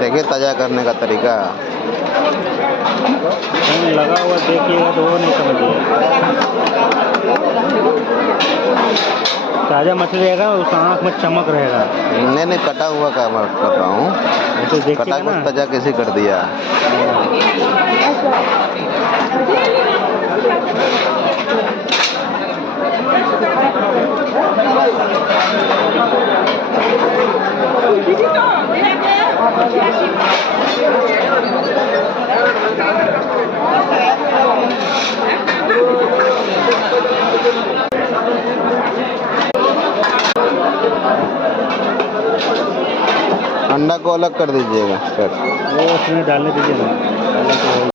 देखिए ताज़ा करने का तरीका। लगा हुआ देखिएगा तो वो नहीं समझिएगा। ताज़ा मछली रहेगा, उस आँख में चमक रहेगा। नहीं कटा हुआ का मैं कर रहा हूँ, तो कटा कुछ ताज़ा कैसे कर दिया। अंडा को अलग कर दीजिएगा सर। वो उसमें डालने दीजिए ना।